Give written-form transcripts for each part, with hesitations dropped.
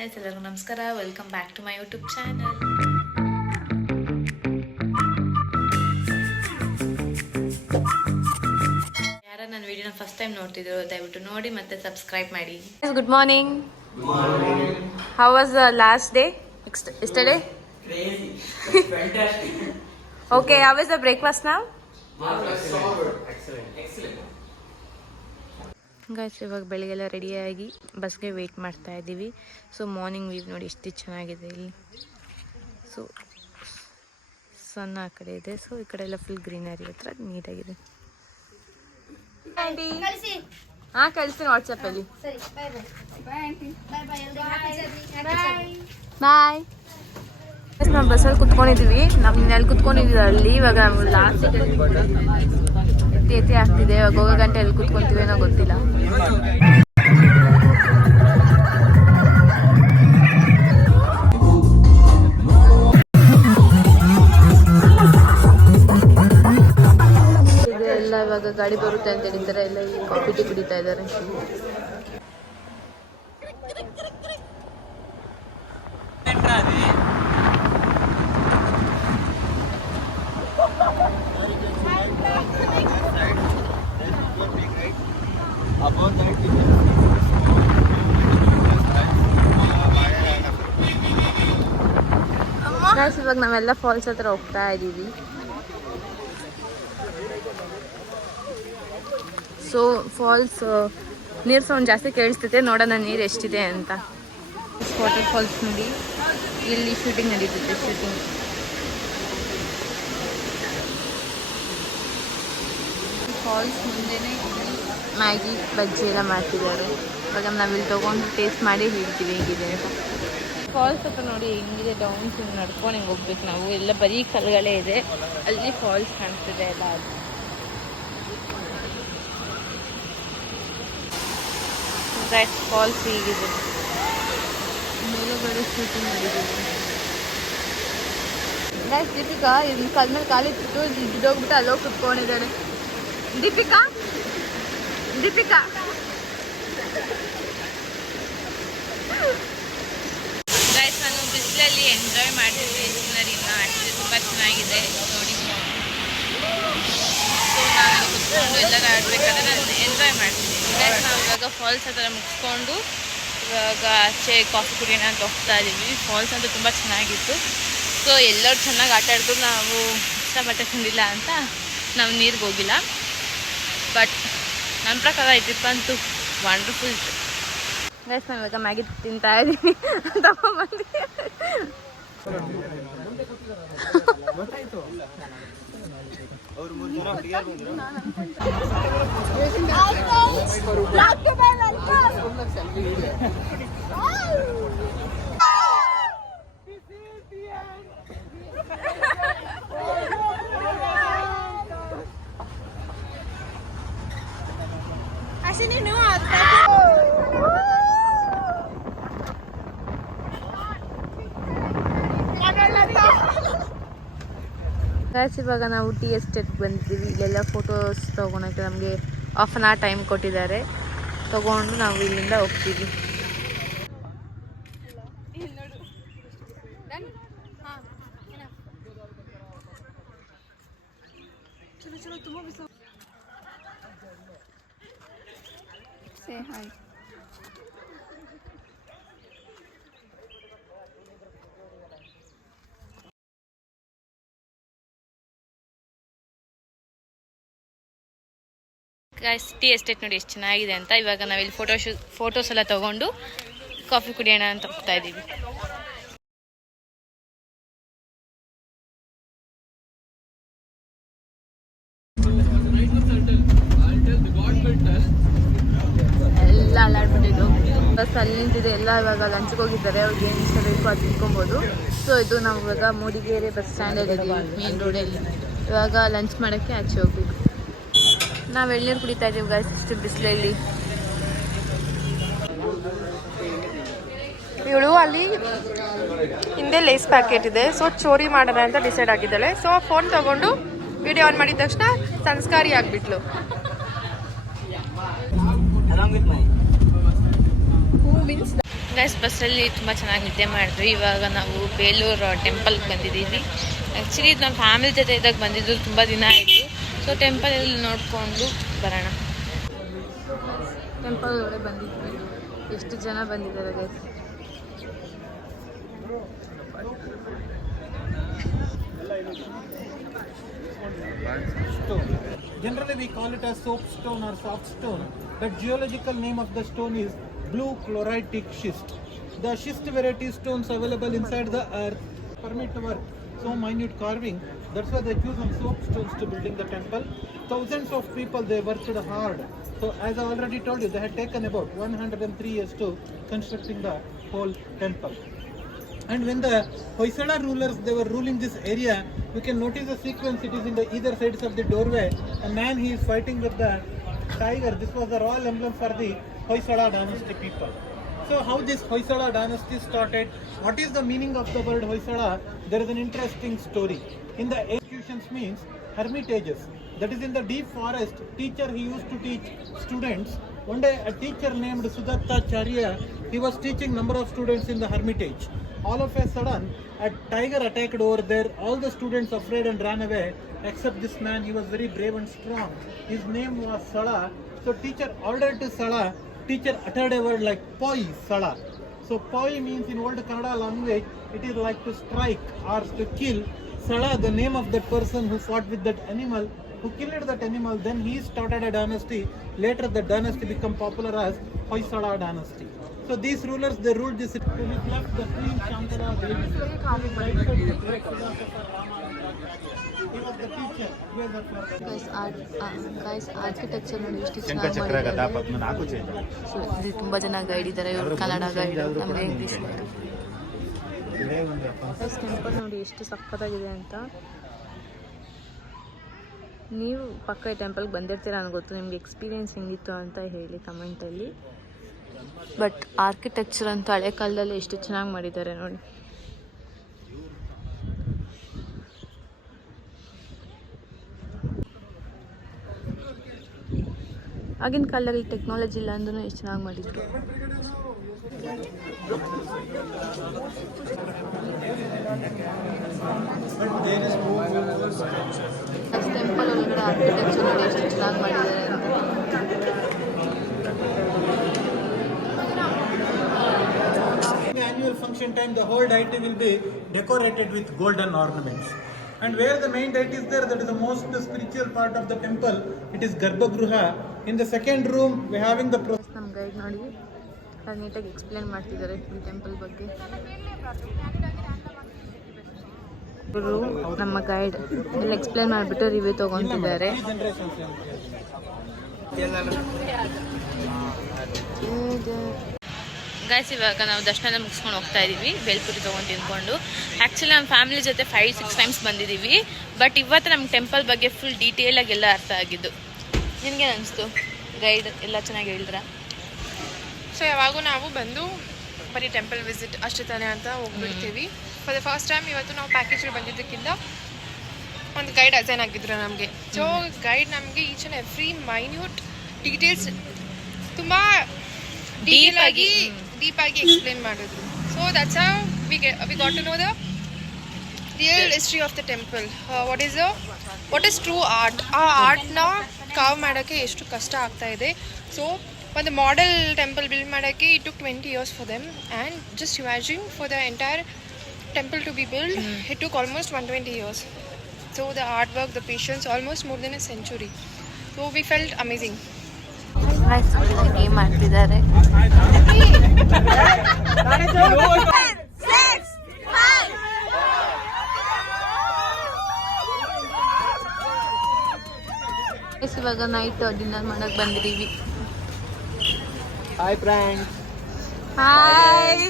Guys, ಎಲ್ಲರಿಗೂ ನಮಸ್ಕಾರ. Welcome back to my YouTube channel. ಯಾರು ನನ್ನ ವಿಡಿಯೋನ ಫಸ್ಟ್ ಟೈಮ್ ನೋಡ್ತಿದ್ರು ದಯವಿಟ್ಟು ನೋಡಿ ಮತ್ತೆ ಸಬ್ಸ್ಕ್ರೈಬ್ ಮಾಡಿ. Good morning. How was the last day? Yesterday? Crazy. Fantastic. Okay, how is the breakfast now? Excellent. Guys, ಇವಾಗ ಬೆಳಿಗ್ಗೆಲ್ಲ ರೆಡಿಯಾಗಿ ಬಸ್ಗೆ ವೆಯ್ಟ್ ಮಾಡ್ತಾ ಇದ್ದೀವಿ. ಸೊ ಮಾರ್ನಿಂಗ್ ವ್ಯೂ ನೋಡಿ ಎಷ್ಟು ಚೆನ್ನಾಗಿದೆ ಇಲ್ಲಿ. ಸೊ ಸಣ್ಣ ಆ ಕಡೆ ಇದೆ, ಸೊ ಈ ಕಡೆ ಎಲ್ಲ ಫುಲ್ ಗ್ರೀನರಿ ಹತ್ರ ನೀಟಾಗಿದೆ. ಹಾಂ, ಕಳಿಸ್ತೀನಿ ವಾಟ್ಸಪ್ಪಲ್ಲಿ. ಬಾಯ್. ನಾವು ಬಸ್ಸಲ್ಲಿ ಕುತ್ಕೊಂಡಿದ್ದೀವಿ. ನಾವು ಎಲ್ಲಿ ಕುತ್ಕೊಂಡಿದ್ದೀವಿ ಅಲ್ಲಿ. ಇವಾಗ ನಾವು ಲಾಸ್ಟ್ ಎತ್ತಿ ಆಗ್ತಿದೆ. ಇವಾಗ ಹೋಗೋ ಗಂಟೆ ಎಲ್ಲಿ ಕುತ್ಕೊಂತೀವಿ ಏನೋ ಗೊತ್ತಿಲ್ಲ. ಇದೆಲ್ಲ ಇವಾಗ ಗಾಡಿ ಬರುತ್ತೆ ಅಂತ ಹೇಳಿದ್ದಾರೆ. ಎಲ್ಲ ಈ ಕಾಫಿ ಟೀ ಕುಡಿತಾ ಇದ್ದಾರೆ. ಇವಾಗ ನಾವೆಲ್ಲ ಫಾಲ್ಸ್ ಹತ್ರ ಹೋಗ್ತಾ ಇದ್ದೀವಿ. ಸೊ ಫಾಲ್ಸ್ ನೀರು ಸೌಂಡ್ ಜಾಸ್ತಿ ಕೇಳಿಸ್ತೈತೆ. ನೋಡೋಣ ನೀರು ಎಷ್ಟಿದೆ ಅಂತ. ವಾಟರ್ ಫಾಲ್ಸ್ ನೋಡಿ, ಇಲ್ಲಿ ಶೂಟಿಂಗ್ ನಡೀತಿದೆ. ಫಾಲ್ಸ್ ಮುಂದೆನೇ ಮ್ಯಾಗಿ ಬಜ್ಜಿ ಎಲ್ಲ ಮಾಡ್ತಿದ್ದಾರೆ. ಇವಾಗ ನಾವಿಲ್ಲಿ ತೊಗೊಂಡು ಟೇಸ್ಟ್ ಮಾಡಿ ಹೇಳ್ತೀವಿ ಹೇಗಿದೆ ಅಂತ. ಫಾಲ್ಸ್ ಹತ್ರ ನೋಡಿ ಹೆಂಗಿದೆ. ಡೌನ್ಸ್ ನಡ್ಕೊಂಡು ಹಿಂಗೆ ಹೋಗ್ಬೇಕು ನಾವು. ಎಲ್ಲ ಬರೀ ಕಲ್ಗಳೇ ಇದೆ. ಅಲ್ಲಿ ಫಾಲ್ಸ್ ಕಾಣಿಸ್ತಿದೆ ಎಲ್ಲ. ಅದು ಫಾಲ್ಸ್ ಹೀಗಿದೆ. ಮೇಲುಗಡೆ ಶೂಟಿಂಗ್ ಮಾಡಿದ್ದೀವಿ. ದೀಪಿಕಾ ಇನ್ನು ಕಲ್ ಮೇಲೆ ಕಾಲಿಟ್ಟು ಬಿದ್ದೋಗ್ಬಿಟ್ಟು ಅಲ್ಲೋಗಿ ಕುತ್ಕೊಂಡಿದ್ದಾಳೆ. ದೀಪಿಕಾ ಗೈಸ್, ನಾನು ಬಿಸಿಲಲ್ಲಿ ಎಂಜಾಯ್ ಮಾಡ್ತಿದ್ದೆ ಸೀನರಿನ. ಆ್ಯಕ್ಚುಲಿ ತುಂಬ ಚೆನ್ನಾಗಿದೆ ನೋಡಿ. ಸೊ ನಾನು ಕುತ್ಕೊಂಡು ಎಲ್ಲರೂ ಆಡಬೇಕಾದ್ರೆ ನಾನು ಎಂಜಾಯ್ ಮಾಡ್ತಿದ್ದೀನಿ. ಗೈಸ್, ನಾವು ಇವಾಗ ಫಾಲ್ಸ್ ಹತ್ರ ಮುಗಿಸ್ಕೊಂಡು ಇವಾಗ ಆಚೆ ಕಾಫಿ ಕುಡಿಯೋಣ ಅಂತ ಹೋಗ್ತಾ ಇದ್ದೀವಿ. ಫಾಲ್ಸ್ ಅಂತೂ ತುಂಬ ಚೆನ್ನಾಗಿತ್ತು. ಸೊ ಎಲ್ಲರೂ ಚೆನ್ನಾಗಿ ಆಟ ಆಡಿದ್ರು. ನಾವು ಇಷ್ಟಪಟ್ಟಿಲ್ಲ ಅಂತ ನಾವು ನೀರಿಗೆ ಹೋಗಿಲ್ಲ. ಬಟ್ ನನ್ನ ಪ್ರಕಾರ ಈ ಟ್ರಿಪ್ ಅಂತೂ ವಂಡರ್ಫುಲ್ ಇತ್ತು. ಗೈಸ್, ನಾನು ಇವಾಗ ಮ್ಯಾಗಿ ತಿಂತಾ ಇದ್ದೀನಿ. ತಗೊಂಬಂದು ಗೈಸ್, ಇವಾಗ ನಾವು ಟೀ ಎಸ್ಟೇಟ್ಗೆ ಬಂದಿದ್ದೀವಿ. ಇಲ್ಲೆಲ್ಲ ಫೋಟೋಸ್ ತೊಗೊಳಕ್ಕೆ ನಮಗೆ ಹಾಫ್ ಆನ್ ಅವರ್ ಟೈಮ್ ಕೊಟ್ಟಿದ್ದಾರೆ. ತೊಗೊಂಡು ನಾವು ಇಲ್ಲಿಂದ ಹೋಗ್ತೀವಿ. ಗೈಸ್, ಟೀ ಎಸ್ಟೇಟ್ ನೋಡಿ ಎಷ್ಟು ಚೆನ್ನಾಗಿದೆ ಅಂತ. ಇವಾಗ ನಾವಿಲ್ಲಿ ಫೋಟೋಸ್ ಎಲ್ಲ ತೊಗೊಂಡು ಕಾಫಿ ಕುಡಿಯೋಣ ಅಂತ ಹೋಗ್ತಾ ಇದ್ದೀವಿ. ಎಲ್ಲ ಅಲ್ಲಾಡ್ಬಿಟ್ಟಿದ್ದು. ಬಸ್ ಅಲ್ಲಿ ನಿಂತಿದೆ. ಎಲ್ಲ ಇವಾಗ ಲಂಚ್ಗೆ ಹೋಗಿದ್ದಾರೆ. ಅವ್ರಿಗೆ ಏನು ಇಷ್ಟ ಬೇಕು ಅದು ತಿಳ್ಕೊಬೋದು. ಸೊ ಇದು ನಾವು ಇವಾಗ ಮೂಡಿಗೆರೆ ಬಸ್ ಸ್ಟ್ಯಾಂಡಲ್ಲಿ ಇದ್ದೀವಿ, ಮೇನ್ ರೋಡಲ್ಲಿ. ಇವಾಗ ಲಂಚ್ ಮಾಡೋಕ್ಕೆ ಆಚೆ ಹೋಗ್ಬೇಕು. ನಾವು ಎಳ್ನೀರು ಕುಡಿತಾ ಇದ್ದೀವಿ ಗೈಸ್, ಇಷ್ಟು ಬಿಸಿಲಲ್ಲಿ. ಇವಳು ಅಲ್ಲಿ ಹಿಂದೆ ಲೇಸ್ ಪ್ಯಾಕೆಟ್ ಇದೆ. ಸೊ ಚೋರಿ ಮಾಡೋಣ ಅಂತ ಡಿಸೈಡ್ ಆಗಿದ್ದಾಳೆ. ಸೊ ಫೋನ್ ತಗೊಂಡು ವಿಡಿಯೋ ಆನ್ ಮಾಡಿದ ತಕ್ಷಣ ಸಂಸ್ಕಾರಿ ಆಗಿಬಿಟ್ಲು. ಗೈಸ್ ಬಸ್ಸಲ್ಲಿ ತುಂಬ ಚೆನ್ನಾಗಿ ನಿದ್ದೆ ಮಾಡಿದ್ವಿ. ಇವಾಗ ನಾವು ಬೇಲೂರು ಟೆಂಪಲ್ಗೆ ಬಂದಿದ್ದೀವಿ. ಆ್ಯಕ್ಚುಲಿ ನಮ್ಮ ಫ್ಯಾಮಿಲಿ ಜೊತೆ ಇದ್ದಾಗ ಬಂದಿದ್ದು ತುಂಬ ದಿನ ಆಯಿತು. ಸೊ ಟೆಂಪಲಲ್ಲಿ ನೋಡಿಕೊಂಡು ಬರೋಣ. ಟೆಂಪಲ್ ಒಳಗೆ ಬಂದಿದ್ವಿ. ಎಷ್ಟು ಜನ ಬಂದಿದ್ದಾರೆ guys. Generally we call it as soapstone or soft stone. The geological name of the stone is blue chloritic schist. The schist variety stones available inside the earth permit work so minute carving. That's why they choose some soapstones to building the temple. Thousands of people, they worked hard. So as I already told you, they had taken about 103 years to constructing the whole temple. And when the Hoysala rulers, they were ruling this area, you can notice the sequence. It is in the either sides of the doorway. A man, he is fighting with the tiger. This was the royal emblem for the Hoysala dynasty people. So how this Hoysala dynasty started? What is the meaning of the word Hoysala? There is an interesting story. In the institutions means hermitages. That is in the deep forest. Teacher, he used to teach students. One day a teacher named Sudatta Charya, he was teaching number of students in the hermitage. All of a sudden, a tiger attacked over there. All the students afraid and ran away, except this man. He was very brave and strong. His name was Sala. So teacher ordered to Sala. Teacher uttered a word like Poi Sala. So Poi means in old Kannada language, it is like to strike or to kill. Sala, the name of that person who fought with that animal, who killed that animal. Then he started a dynasty. Later the dynasty became popular as Hoysala dynasty. So these rulers, they ruled this. So we left the Queen Shantala Devi. He was the teacher. Guys architecture ನೋಡಿ ಎಷ್ಟು ಚೆನ್ನಾಗಿ ಮಾಡಿದ್ದಾರೆ. So ಇಲ್ಲಿ ತುಂಬ ಜನ guide ಇದ್ದಾರೆ. ಇವರು Kannada guide, ನಮಗೆ ಇಂಗ್ಲೀಷ್ ಗೈಡ್. ಟೆಂಪಲ್ ನೋಡಿ ಎಷ್ಟು ಸಖತ್ತಾಗಿದೆ ಅಂತ. ನೀವು ಪಕ್ಕ ಈ ಟೆಂಪಲ್ಗೆ ಬಂದಿರ್ತೀರ ನನಗೆ ಗೊತ್ತು. ನಿಮ್ಗೆ ಎಕ್ಸ್ಪೀರಿಯೆನ್ಸ್ ಹೆಂಗಿತ್ತು ಅಂತ ಹೇಳಿ ಕಮೆಂಟಲ್ಲಿ. ಬಟ್ ಆರ್ಕಿಟೆಕ್ಚರ್ ಅಂತೂ ಹಳೆ ಕಾಲದಲ್ಲಿ ಎಷ್ಟು ಚೆನ್ನಾಗಿ ಮಾಡಿದ್ದಾರೆ ನೋಡಿ. ಆಗಿನ ಕಾಲದಲ್ಲಿ ಟೆಕ್ನಾಲಜಿ ಇಲ್ಲ ಅಂದ್ರೂ ಎಷ್ಟು ಚೆನ್ನಾಗಿ ಮಾಡಿದ್ರು. ಟೆಂಪಲ್ ಒಳಗಡೆ ಆರ್ಕಿಟೆಕ್ಚರ್ ನೋಡಿ ಎಷ್ಟು ಚೆನ್ನಾಗಿ ಮಾಡಿದ್ದಾರೆ ಅಂತ. Annual function time, the whole deity will be decorated with golden ornaments. And where the main deity is there, that is the most spiritual part of the temple. It is Garbhagruha. In the second room, we are having the ನಮ್ಮ guide ನೋಡಿ ಅದು ನೀಟಾಗಿ explain ಮಾಡ್ತಿದ್ದಾರೆ ಈ temple ಬಗ್ಗೆ. ಇವರು ನಮ್ಮ guide ಎಲ್ಲ ಎಕ್ಸ್ಪ್ಲೇನ್ ಮಾಡಿಬಿಟ್ಟು ರಿವ್ಯೂ ತೊಗೊತಿದ್ದಾರೆ. ಗೈಸ್ ಇವಾಗ ನಾವು ದರ್ಶನ ಮುಗಿಸ್ಕೊಂಡು ಹೋಗ್ತಾ ಇದ್ದೀವಿ. ಬೇಲ್ಪುರಿ ತೊಗೊಂಡು ತಿನ್ಕೊಂಡು. ಆ್ಯಕ್ಚುಲಿ ನಮ್ಮ ಫ್ಯಾಮಿಲಿ ಜೊತೆ 5-6 ಟೈಮ್ಸ್ ಬಂದಿದ್ದೀವಿ. ಬಟ್ ಇವತ್ತು ನಮ್ಗೆ ಟೆಂಪಲ್ ಬಗ್ಗೆ ಫುಲ್ ಡೀಟೇಲಾಗಿ ಎಲ್ಲ ಅರ್ಥ ಆಗಿದ್ದು. ನಿನಗೇನು ಅನಿಸ್ತು? ಗೈಡ್ ಎಲ್ಲ ಚೆನ್ನಾಗಿ ಹೇಳಿದ್ರ? ಸೊ ಯಾವಾಗೂ ನಾವು ಬಂದು ಬರೀ ಟೆಂಪಲ್ ವಿಸಿಟ್ ಅಷ್ಟೇ ತಾನೆ ಅಂತ ಹೋಗ್ಬಿಡ್ತೀವಿ. ಫಾರ್ ದ ಫಸ್ಟ್ ಟೈಮ್ ಇವತ್ತು ನಾವು ಪ್ಯಾಕೇಜಲ್ಲಿ ಬಂದಿದ್ದಕ್ಕಿಂತ ಒಂದು ಗೈಡ್ ಅಸೈನ್ ಆಗಿದ್ರು ನಮಗೆ. ಸೊ ಗೈಡ್ ನಮಗೆ each and every minute details ತುಂಬ ಡೀಪಾಗಿ ಎಕ್ಸ್ಪ್ಲೇನ್ ಮಾಡಿದ್ರು. So that's how we got to know the real history of the temple. What is true art. ಆ ಆರ್ಟ್ನ ಕಾವ್ ಮಾಡೋಕ್ಕೆ ಎಷ್ಟು ಕಷ್ಟ ಆಗ್ತಾ ಇದೆ. ಸೊ ಒಂದು ಮಾಡೆಲ್ ಟೆಂಪಲ್ ಬಿಲ್ಡ್ ಮಾಡೋಕ್ಕೆ it took 20 years for them. And just imagine for the entire temple to be built, it took almost 120 years. So the artwork, the patience, almost more than a century. So we felt amazing. Game ಮಾಡ್ತಿದ್ದಾರೆ. ಇವಾಗ night dinner ಮಾಡಕ್ ಬಂದಿದ್ದೀವಿ. Hi friends. Hi.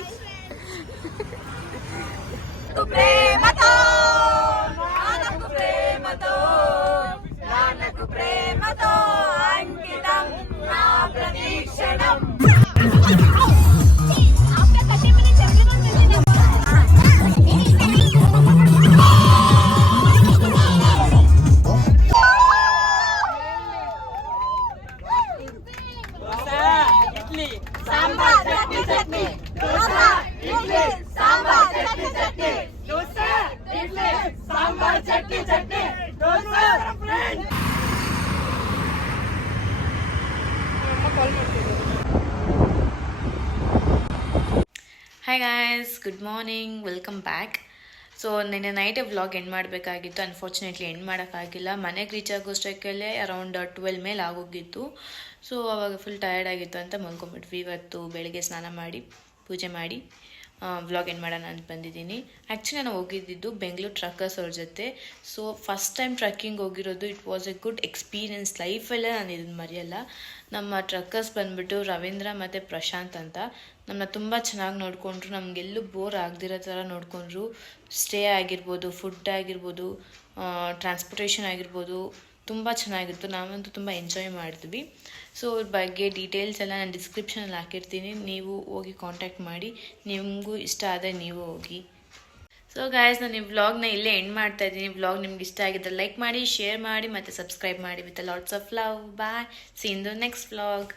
ప్రేమతో నానకు ప్రేమతో నానకు ప్రేమతో అంకితం నా ప్రతీక్షణం. Sambar chutney chutney dosa idli sambar chutney chutney dosa friend. ಕಾಲ್ ಮಾಡ್ತಿದ್ದಾರೆ. Hi guys, good morning, welcome back. So ನಿನ್ನೆ ನೈಟೇ ವ್ಲಾಗ್ ಎಂಡ್ ಮಾಡಬೇಕಾಗಿತ್ತು. ಅನ್ಫಾರ್ಚುನೇಟ್ಲಿ ಎಂಡ್ ಮಾಡೋಕ್ಕಾಗಿಲ್ಲ. ಮನೆಗೆ ರೀಚ್ ಆಗೋಷ್ಟಕ್ಕಲ್ಲೇ ಅರೌಂಡ್ 12 ಮೇಲೆ ಆಗೋಗಿತ್ತು. ಸೊ ಅವಾಗ ಫುಲ್ ಟಯರ್ಡ್ ಆಗಿತ್ತು ಅಂತ ಮಲ್ಕೊಂಡ್ಬಿಟ್ವಿ. ಇವತ್ತು ಬೆಳಗ್ಗೆ ಸ್ನಾನ ಮಾಡಿ ಪೂಜೆ ಮಾಡಿ ವ್ಲಾಗ್ ಎಂಡ್ ಮಾಡೋಣ ಅಂತ ಬಂದಿದ್ದೀನಿ. ಆ್ಯಕ್ಚುಲಿ ನಾನು ಹೋಗಿದ್ದು ಬೆಂಗಳೂರು ಟ್ರಕ್ಕರ್ಸ್ ಅವ್ರ ಜೊತೆ. ಸೊ ಫಸ್ಟ್ ಟೈಮ್ ಟ್ರಕ್ಕಿಂಗ್ ಹೋಗಿರೋದು. It was a good experience. ಲೈಫಲ್ಲೇ ನಾನು ಇದನ್ನು ಮರೆಯಲ್ಲ. ನಮ್ಮ ಟ್ರಕ್ಕರ್ಸ್ ಬಂದುಬಿಟ್ಟು ರವೀಂದ್ರ ಮತ್ತು ಪ್ರಶಾಂತ್ ಅಂತ. ನಮ್ಮನ್ನ ತುಂಬ ಚೆನ್ನಾಗಿ ನೋಡಿಕೊಂಡ್ರು. ನಮಗೆಲ್ಲೂ ಬೋರ್ ಆಗದಿರೋ ಥರ ನೋಡಿಕೊಂಡ್ರು. ಸ್ಟೇ ಆಗಿರ್ಬೋದು, ಫುಡ್ ಆಗಿರ್ಬೋದು, ಟ್ರಾನ್ಸ್ಪೋರ್ಟೇಷನ್ ಆಗಿರ್ಬೋದು, ತುಂಬ ಚೆನ್ನಾಗಿತ್ತು. ನಾವಂತೂ ತುಂಬ ಎಂಜಾಯ್ ಮಾಡಿದ್ವಿ. ಸೊ ಇದ್ರ ಬಗ್ಗೆ ಡೀಟೇಲ್ಸ್ ಎಲ್ಲ ನಾನು ಡಿಸ್ಕ್ರಿಪ್ಷನಲ್ಲಿ ಹಾಕಿರ್ತೀನಿ. ನೀವು ಹೋಗಿ ಕಾಂಟ್ಯಾಕ್ಟ್ ಮಾಡಿ. ನಿಮಗೂ ಇಷ್ಟ ಆದರೆ ನೀವು ಹೋಗಿ. ಸೊ ಗಾಯ್ಸ್, ನಾನು ಈ ವ್ಲಾಗ್ನ ಇಲ್ಲೇ ಎಂಡ್ ಮಾಡ್ತಾ ಇದ್ದೀನಿ. ವ್ಲಾಗ್ ನಿಮ್ಗೆ ಇಷ್ಟ ಆಗಿದ್ದರೆ ಲೈಕ್ ಮಾಡಿ, ಶೇರ್ ಮಾಡಿ ಮತ್ತು ಸಬ್ಸ್ಕ್ರೈಬ್ ಮಾಡಿ. With lots of love. Bye. See in the next vlog.